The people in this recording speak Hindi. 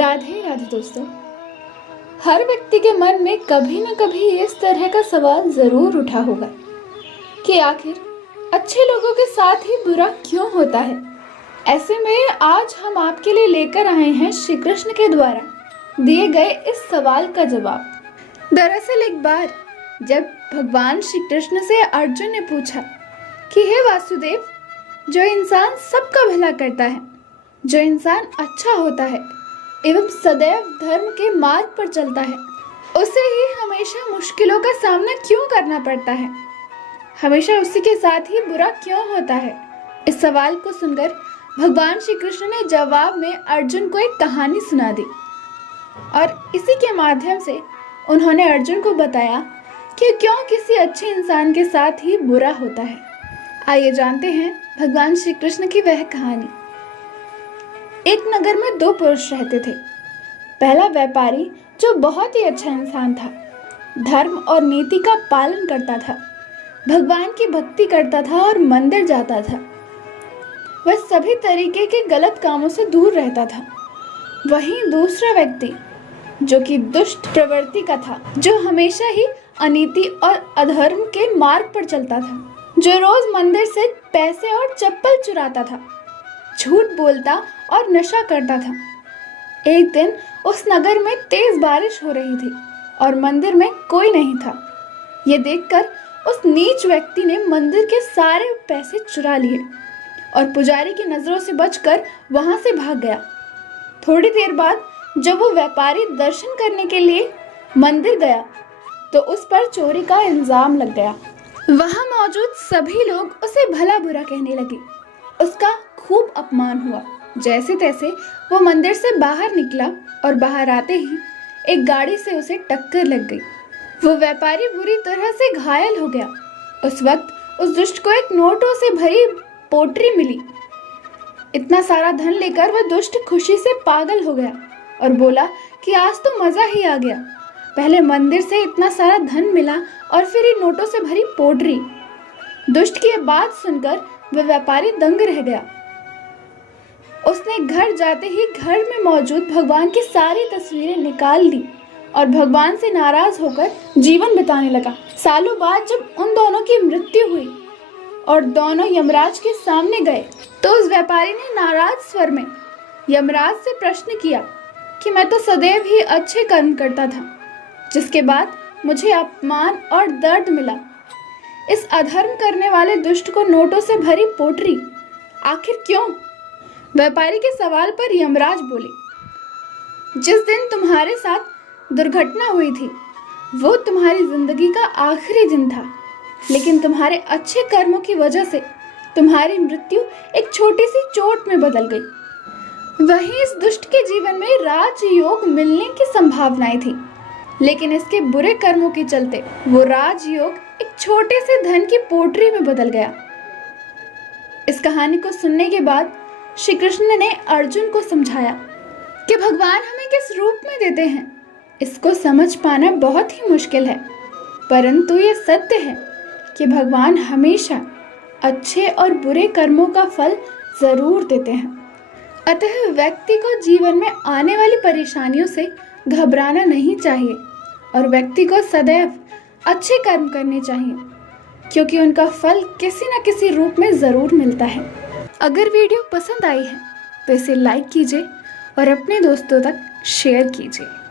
राधे राधे दोस्तों। हर व्यक्ति के मन में कभी न कभी इस तरह का सवाल जरूर उठा होगा कि आखिर अच्छे लोगों के साथ ही बुरा क्यों होता है। ऐसे में आज हम आपके लिए लेकर आए हैं श्री कृष्ण के द्वारा दिए गए इस सवाल का जवाब। दरअसल एक बार जब भगवान श्री कृष्ण से अर्जुन ने पूछा कि हे वासुदेव, जो इंसान सबका भला करता है, जो इंसान अच्छा होता है एवं सदैव धर्म के मार्ग पर चलता है, उसे ही हमेशा मुश्किलों का सामना क्यों करना पड़ता है, हमेशा उसी के साथ ही बुरा क्यों होता है। इस सवाल को सुनकर भगवान श्री कृष्ण ने जवाब में अर्जुन को एक कहानी सुना दी और इसी के माध्यम से उन्होंने अर्जुन को बताया कि क्यों किसी अच्छे इंसान के साथ ही बुरा होता है। आइए जानते हैं भगवान श्री कृष्ण की वह कहानी। एक नगर में दो पुरुष रहते थे। पहला व्यापारी जो बहुत ही अच्छा इंसान था, धर्म और नीति का पालन करता था, भगवान की भक्ति करता था और मंदिर जाता था। वह सभी तरीके के गलत कामों से दूर रहता था। वहीं दूसरा व्यक्ति जो कि दुष्ट प्रवृत्ति का था, जो हमेशा ही अनीति और अधर्म के मार्ग पर चलता था, जो रोज मंदिर से पैसे और चप्पल चुराता था, झूठ बोलता और नशा करता था। एक दिन उस नगर में तेज बारिश हो रही थी और मंदिर में कोई नहीं था। ये देखकर उस नीच व्यक्ति ने मंदिर के सारे पैसे चुरा लिए और पुजारी की नजरों से बचकर वहां से भाग गया। थोड़ी देर बाद जब वो व्यापारी दर्शन करने के लिए मंदिर गया तो उस पर चोरी का इल्जाम लग गया। वहां मौजूद सभी लोग उसे भला बुरा कहने लगे। उसका खूब अपमान हुआ। जैसे तैसे वो मंदिर से बाहर निकला और बाहर आते ही एक गाड़ी से उसे टक्कर लग गई। वो व्यापारी बुरी तरह से घायल हो गया। उस वक्त उस दुष्ट को एक नोटों से भरी पोटली मिली। इतना सारा धन लेकर वह दुष्ट खुशी से पागल हो गया और बोला कि आज तो मजा ही आ गया। पहले मंदिर से इतना सारा धन मिला और फिर इन नोटों से भरी पोटली। दुष्ट की यह बात सुनकर वह व्यापारी दंग रह गया। उसने घर जाते ही घर में मौजूद भगवान की सारी तस्वीरें निकाल दी और भगवान से नाराज होकर जीवन बिताने लगा। सालों बाद जब उन दोनों की मृत्यु हुई और दोनों यमराज के सामने गए तो उस व्यापारी ने नाराज स्वर में यमराज से प्रश्न किया कि मैं तो सदैव ही अच्छे कर्म करता था, जिसके बाद मुझे अपमान और दर्द मिला। इस अधर्म करने वाले दुष्ट को नोटों से भरी पोटली आखिर क्यों? व्यापारी के सवाल पर यमराज बोले, जिस दिन तुम्हारे साथ दुर्घटना हुई थी वो तुम्हारी जिंदगी का आखिरी दिन था, लेकिन तुम्हारे अच्छे कर्मों की वजह से तुम्हारी मृत्यु एक छोटी सी चोट में बदल गई। वहीं इस दुष्ट के जीवन में राजयोग मिलने की संभावनाएं थी, लेकिन इसके बुरे कर्मों के चलते वो राजयोग एक छोटे से धन की पोटली में बदल गया। इस कहानी को सुनने के बाद श्री कृष्ण ने अर्जुन को समझाया कि भगवान हमें किस रूप में देते हैं, इसको समझ पाना बहुत ही मुश्किल है, परंतु ये सत्य है कि भगवान हमेशा अच्छे और बुरे कर्मों का फल जरूर देते हैं। अतः व्यक्ति को जीवन में आने वाली परेशानियों से घबराना नहीं चाहिए और व्यक्ति को सदैव अच्छे कर्म करने चाहिए, क्योंकि उनका फल किसी न किसी रूप में जरूर मिलता है। अगर वीडियो पसंद आई है तो इसे लाइक कीजिए और अपने दोस्तों तक शेयर कीजिए।